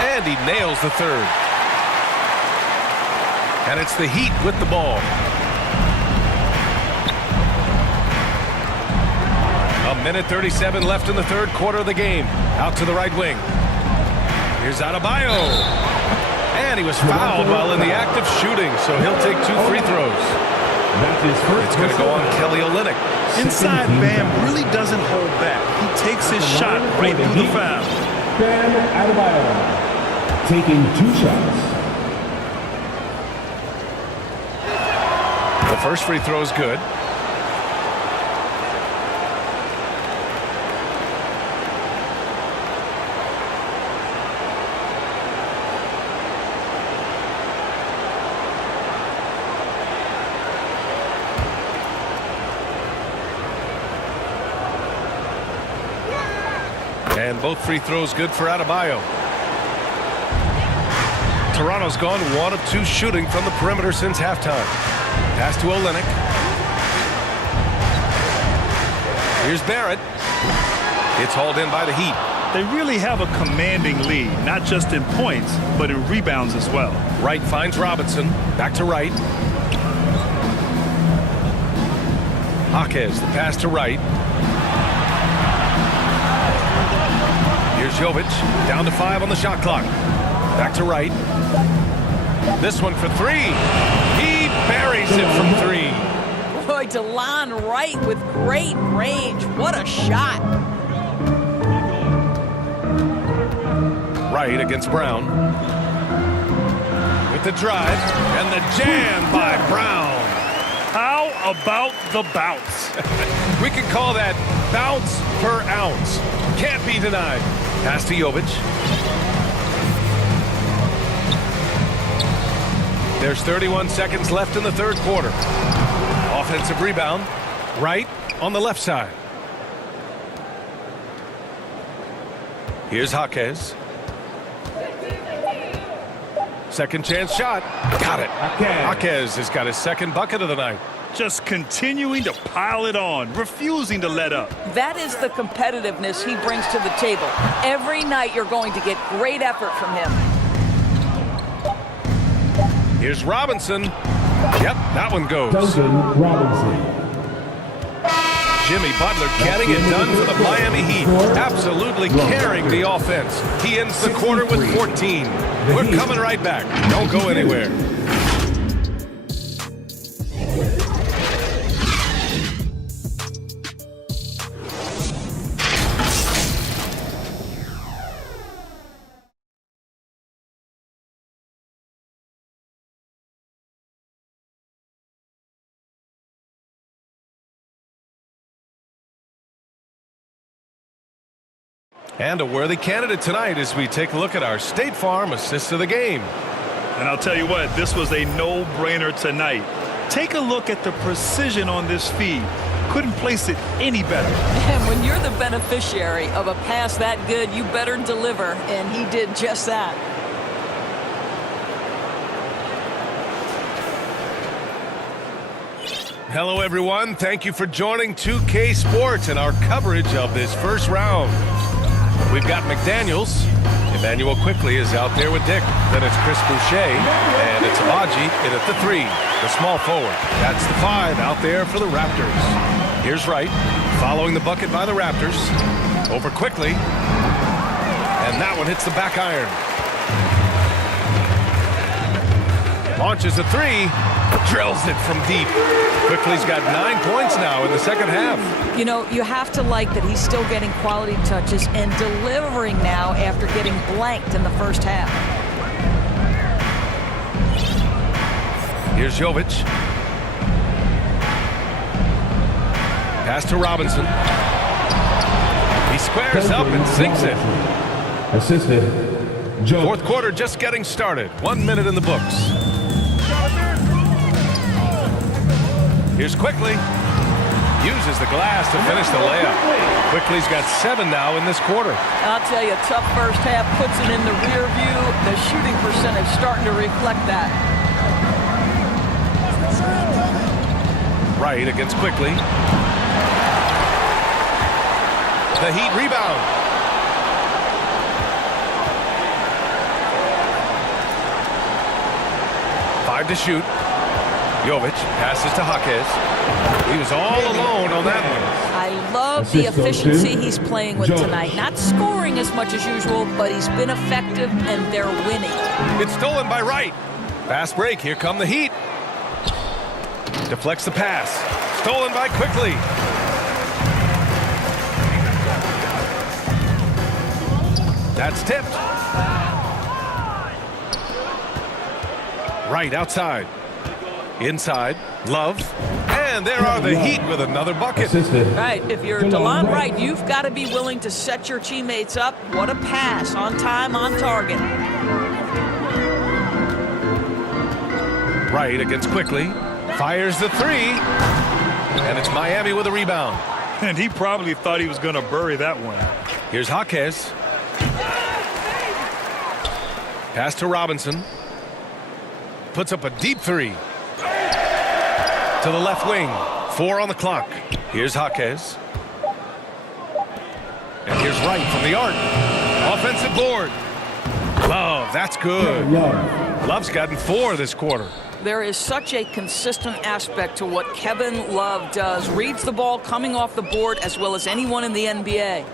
And he nails the third. And it's the Heat with the ball. A minute 37 left in the third quarter of the game. Out to the right wing. Here's Adebayo. And he was fouled while in the act of shooting, so he'll take 2 free throws. It's going to go on Kelly Olynyk. Inside, Bam really doesn't hold back. He takes his shot right through the foul. Bam Adebayo taking 2 shots. The first free throw is good. And both free throws good for Adebayo. Toronto's gone 1 of 2 shooting from the perimeter since halftime. Pass to Olynyk. Here's Barrett. It's hauled in by the Heat. They really have a commanding lead, not just in points, but in rebounds as well. Wright finds Robinson. Back to Wright. Jaquez, the pass to Wright. Here's Jovic, down to 5 on the shot clock. Back to Wright. This one for 3. He buries it from 3. Boy, DeLon Wright with great range. What a shot. Wright against Brown. With the drive, and the jam by Brown. How about the bounce? We could call that bounce per ounce. Can't be denied. Pass to Jovic. There's 31 seconds left in the third quarter. Offensive rebound. Wright on the left side. Here's Jaquez. Second chance shot. Got it. Jaquez has got his second bucket of the night. Just continuing to pile it on, refusing to let up. That is the competitiveness he brings to the table. Every night you're going to get great effort from him. Here's Robinson. Yep, that one goes. Duncan Robinson. Jimmy Butler getting it done for the Miami Heat. Absolutely carrying the offense. He ends the quarter with 14. We're coming right back. Don't go anywhere. And a worthy candidate tonight as we take a look at our State Farm assist of the game. And I'll tell you what, this was a no-brainer tonight. Take a look at the precision on this feed. Couldn't place it any better. And when you're the beneficiary of a pass that good, you better deliver, and he did just that. Hello, everyone. Thank you for joining 2K Sports and our coverage of this first round. We've got McDaniels. Emmanuel quickly is out there with Dick. Then it's Chris Boucher, and it's Abaji in at the 3, the small forward. That's the 5 out there for the Raptors. Here's Wright, following the bucket by the Raptors. Over quickly, and that one hits the back iron. Launches a 3, drills it from deep. Quickly's got 9 points now in the second half. You know, you have to like that he's still getting quality touches and delivering now after getting blanked in the first half. Here's Jovic. Pass to Robinson. He squares up and sinks it. Assisted. Joe. Fourth quarter just getting started. 1 minute in the books. Here's Quickly. Uses the glass to finish the layup. Quickly's got 7 now in this quarter. I'll tell you, tough first half puts it in the rear view. The shooting percentage starting to reflect that. Right against Quickly. The Heat rebound. Five to shoot. Jovic passes to Jaquez. He was all alone on that one. I love the efficiency he's playing with tonight. Not scoring as much as usual, but he's been effective, and they're winning. It's stolen by Wright. Fast break. Here come the Heat. Deflects the pass. Stolen by Quickly. That's tipped. Right outside. Inside. Love. And there are the Heat with another bucket. Right. If you're DeLon Wright, you've got to be willing to set your teammates up. What a pass. On time, on target. Right against Quickly. Fires the 3. And it's Miami with a rebound. And he probably thought he was going to bury that one. Here's Jaquez. Pass to Robinson. Puts up a deep 3. To the left wing. 4 on the clock. Here's Jaquez. And here's Wright from the arc. Offensive board. Love, that's good. Love's gotten 4 this quarter. There is such a consistent aspect to what Kevin Love does. Reads the ball coming off the board as well as anyone in the NBA.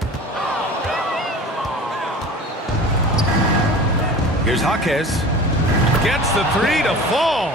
Here's Jaquez. Gets the 3 to fall.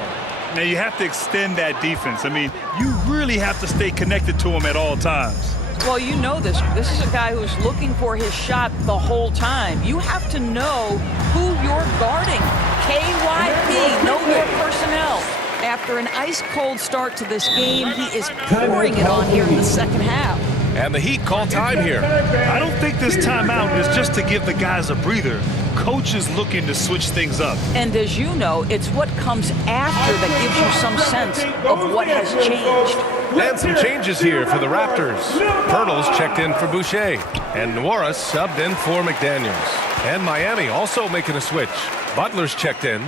Now you have to extend that defense. I mean, you really have to stay connected to him at all times. Well, you know this. This is a guy who's looking for his shot the whole time. You have to know who you're guarding. KYP, know your personnel. After an ice-cold start to this game, he is pouring it on here in the second half. And the Heat call time here. I don't think this timeout is just to give the guys a breather. Coach is looking to switch things up. And as you know, it's what comes after that gives you some sense of what has changed. And some changes here for the Raptors. Pirtle's checked in for Boucher. And Nwora subbed in for McDaniels. And Miami also making a switch. Butler's checked in.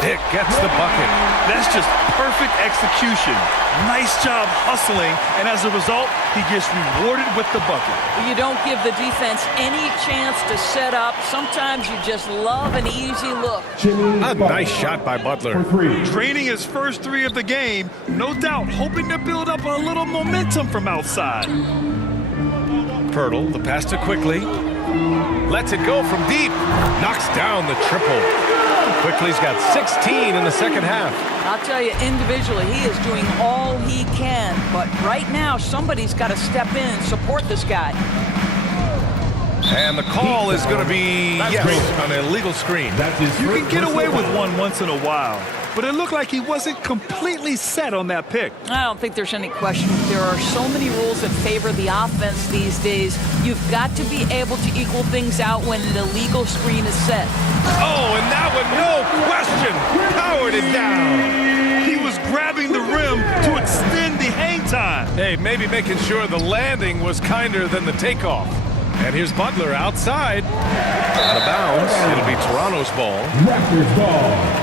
Dick gets the bucket. That's just perfect execution. Nice job hustling, and as a result, he gets rewarded with the bucket. You don't give the defense any chance to set up. Sometimes you just love an easy look. A nice shot by Butler. Draining his first 3 of the game, no doubt hoping to build up a little momentum from outside. Pirtle, the pass to Quickly. Lets it go from deep. Knocks down the triple. Quickly's got 16 in the second half. I'll tell you, individually, he is doing all he can. But right now, somebody's got to step in and support this guy. And the call is going to be, an illegal screen. You can get away with one once in a while, but it looked like he wasn't completely set on that pick. I don't think there's any question. There are so many rules that favor the offense these days. You've You've got to be able to equal things out when the legal screen is set. Oh, and that one, no question, powered it down. He was grabbing the rim to extend the hang time. Hey, maybe making sure the landing was kinder than the takeoff. And here's Butler outside. Out of bounds. It'll be Toronto's ball. Raptors ball.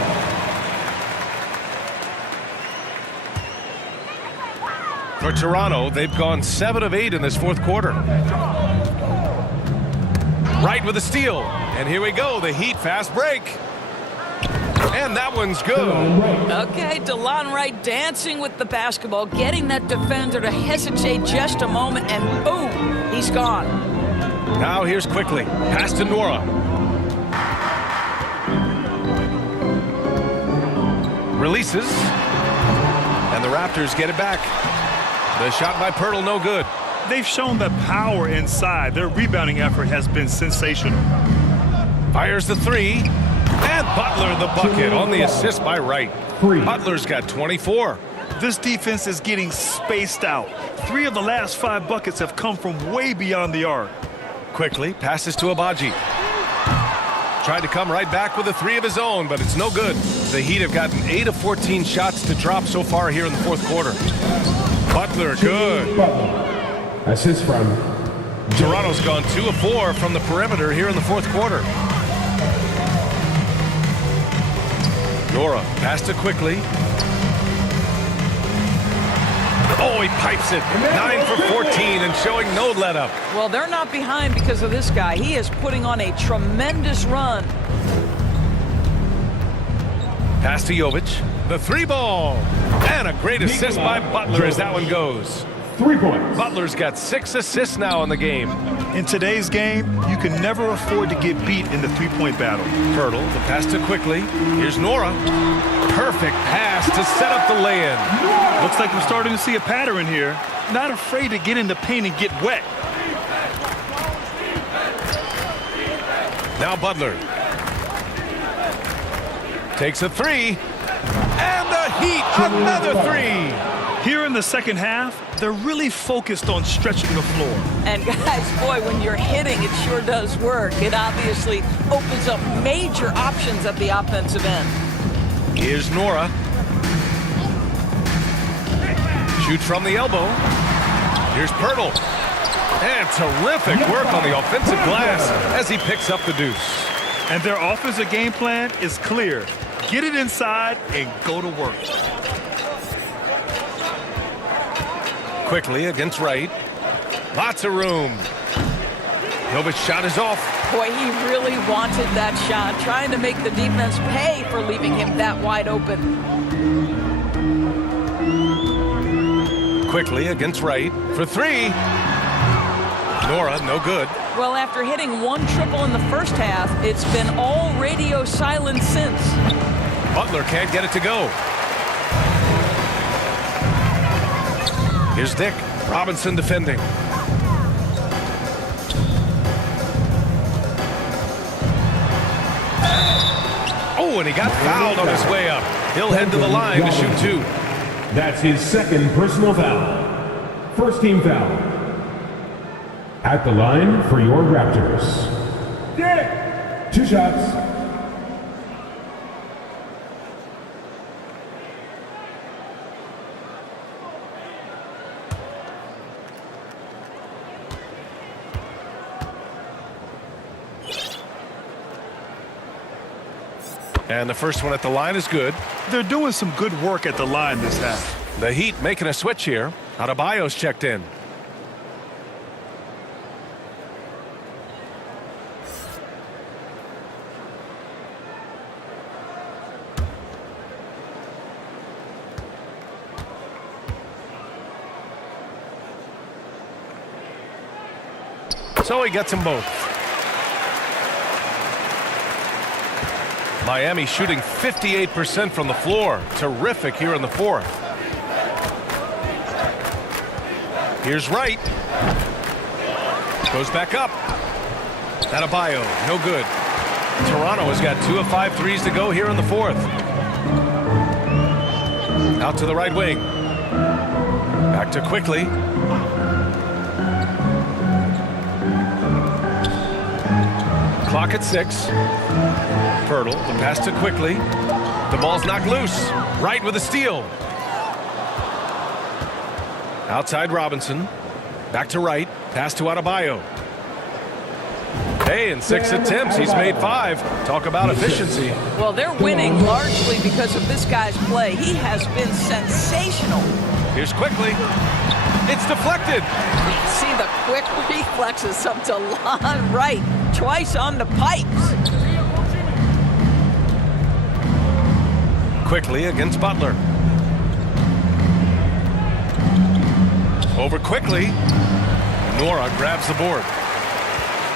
For Toronto, they've gone 7 of 8 in this fourth quarter. Right with a steal. And here we go, the Heat fast break. And that one's good. Okay, DeLon Wright dancing with the basketball, getting that defender to hesitate just a moment, and boom, he's gone. Now here's quickly. Pass to Nora. Releases. And the Raptors get it back. The shot by Pirtle, no good. They've shown the power inside. Their rebounding effort has been sensational. Fires the three. And Butler the bucket on the assist by Wright. Butler's got 24. This defense is getting spaced out. 3 of the last 5 buckets have come from way beyond the arc. Quickly passes to Abaji. Tried to come right back with a 3 of his own, but it's no good. The Heat have gotten 8 of 14 shots to drop so far here in the fourth quarter. Butler, good. Assist from Toronto's gone 2 of 4 from the perimeter here in the fourth quarter. Nora passed it quickly. Oh, he pipes it. 9 for 14 and showing no let up. Well, they're not behind because of this guy. He is putting on a tremendous run. Pass to Jovic. The 3 ball. And a great assist by Butler as that one goes. 3 points. Butler's got 6 assists now in the game. In today's game, you can never afford to get beat in the three-point battle. Pirtle, the pass to quickly. Here's Nora. Perfect pass to set up the lay-in. Looks like we're starting to see a pattern here. Not afraid to get in the paint and get wet. Now Butler. Takes a 3. And the Heat, another 3. Here in the second half, they're really focused on stretching the floor. And guys, boy, when you're hitting, it sure does work. It obviously opens up major options at the offensive end. Here's Nora. Shoots from the elbow. Here's Pirtle. And terrific work on the offensive glass as he picks up the deuce. And their offensive game plan is clear. Get it inside and go to work. Quickly against Wright. Lots of room. Jovic's shot is off. Boy, he really wanted that shot, trying to make the defense pay for leaving him that wide open. Quickly against Wright for 3. Nora, no good. Well, after hitting 1 triple in the first half, it's been all radio silence since. Butler can't get it to go. Here's Dick. Robinson defending. Oh, and he got fouled on his way up. He'll head to the line to shoot 2. That's his second personal foul. First team foul. At the line for your Raptors. Dick! 2 shots. And the first one at the line is good. They're doing some good work at the line this half. The Heat making a switch here. Adebayo's checked in. So he gets them both. Miami shooting 58% from the floor. Terrific here in the fourth. Here's Wright. Goes back up. Adebayo, no good. Toronto has got 2 of 5 threes to go here in the fourth. Out to the right wing. Back to quickly. Clock at 6. Pirtle, the pass to Quickly. The ball's knocked loose. Wright with a steal. Outside Robinson. Back to Wright. Pass to Adebayo. Hey, in 6 attempts, he's made 5. Talk about efficiency. Well, they're winning largely because of this guy's play. He has been sensational. Here's Quickly. It's deflected. You can see the quick reflexes of DeLon Wright. Twice on the pipes. Quickly against Butler. Over Quickly. Nora grabs the board.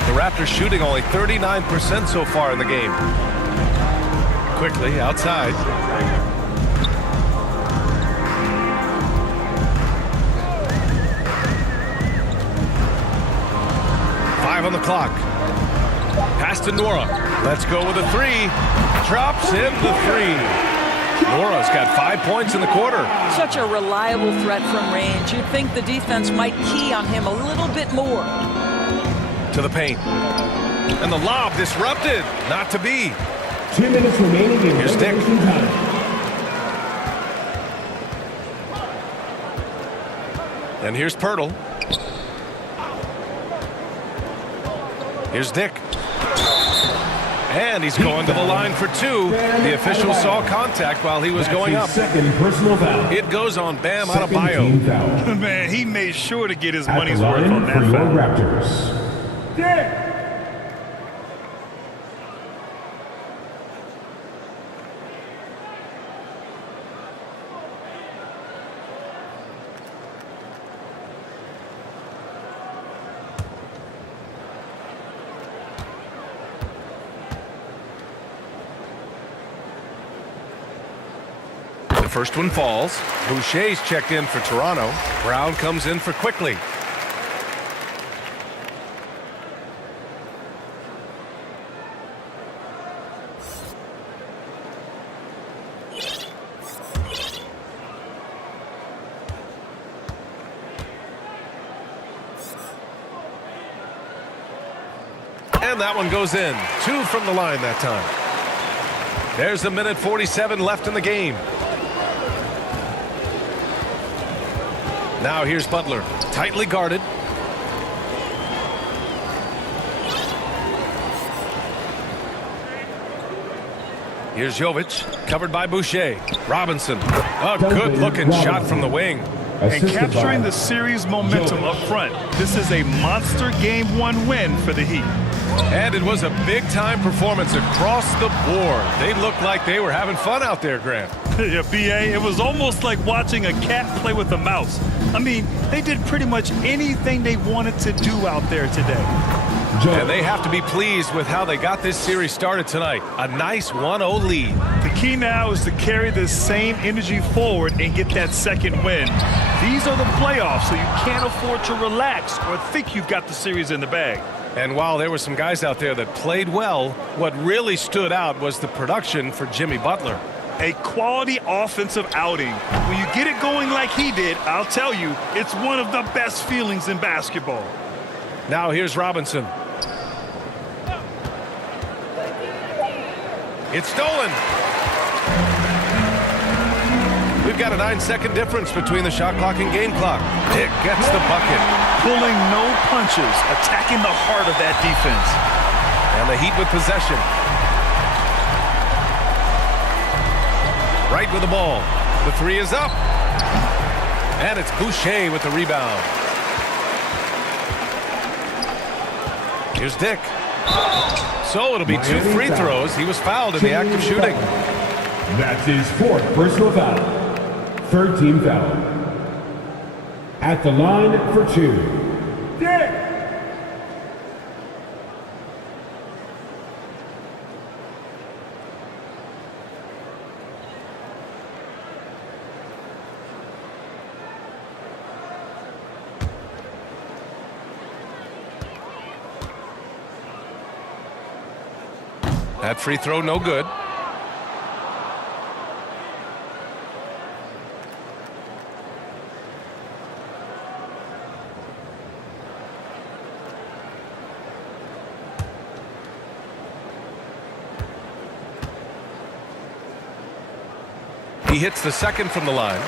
The Raptors shooting only 39% so far in the game. Quickly outside. Five on the clock. Pass to Nora. Let's go with a 3. Drops in the 3. Nora's got 5 points in the quarter. Such a reliable threat from range. You'd think the defense might key on him a little bit more. To the paint. And the lob disrupted. Not to be. 2 minutes remaining in Here's Dick. regulation time. And here's Pirtle. Here's Dick. And he's going to the line for 2. The official saw contact while he was going up. Second personal foul. It goes on Bam Second Adebayo. team foul. Man, he made sure to get his At the money's worth line on for that your foul. Raptors. Dick. The first one falls. Boucher's checked in for Toronto. Brown comes in for Quickly. And that one goes in. 2 from the line that time. There's a minute 47 left in the game. Now here's Butler, tightly guarded. Here's Jovic, covered by Boucher. Robinson, a good-looking shot from the wing. And capturing the series momentum up front. This is a monster Game 1 win for the Heat. And it was a big-time performance across the board. They looked like they were having fun out there, Grant. Yeah, B.A., it was almost like watching a cat play with a mouse. I mean, they did pretty much anything they wanted to do out there today. And they have to be pleased with how they got this series started tonight. A nice 1-0 lead. The key now is to carry this same energy forward and get that second win. These are the playoffs, so you can't afford to relax or think you've got the series in the bag. And while there were some guys out there that played well, what really stood out was the production for Jimmy Butler. A quality offensive outing. When you get it going like he did, I'll tell you, it's one of the best feelings in basketball. Now here's Robinson. It's stolen. We've got a 9-second difference between the shot clock and game clock. Dick gets the bucket. Pulling no punches, attacking the heart of that defense. And the Heat with possession. Right with the ball. The 3 is up. And it's Boucher with the rebound. Here's Dick. So it'll be 2 free throws. He was fouled in the act of shooting. That's his 4th personal foul. 3rd team foul. At the line for 2. Dick! That free throw no good. He hits the second from the line.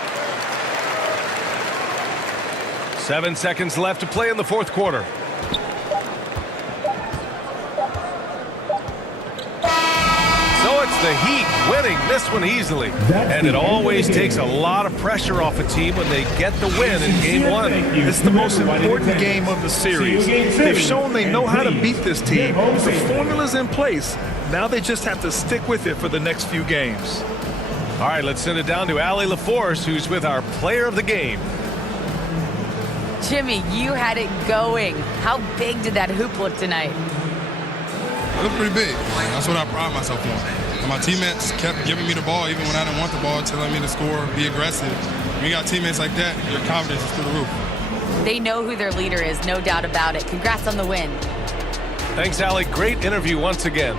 7 seconds left to play in the fourth quarter. So it's the Heat winning this one easily. And it always takes a lot of pressure off a team when they get the win in game one. It's the most important game of the series. They've shown they know how to beat this team. The formula's in place. Now they just have to stick with it for the next few games. All right, let's send it down to Allie LaForce, who's with our player of the game. Jimmy, you had it going. How big did that hoop look tonight? It was pretty big. That's what I pride myself on. And my teammates kept giving me the ball even when I didn't want the ball, telling me to score, be aggressive. When you got teammates like that, your confidence is through the roof. They know who their leader is, no doubt about it. Congrats on the win. Thanks, Allie. Great interview once again.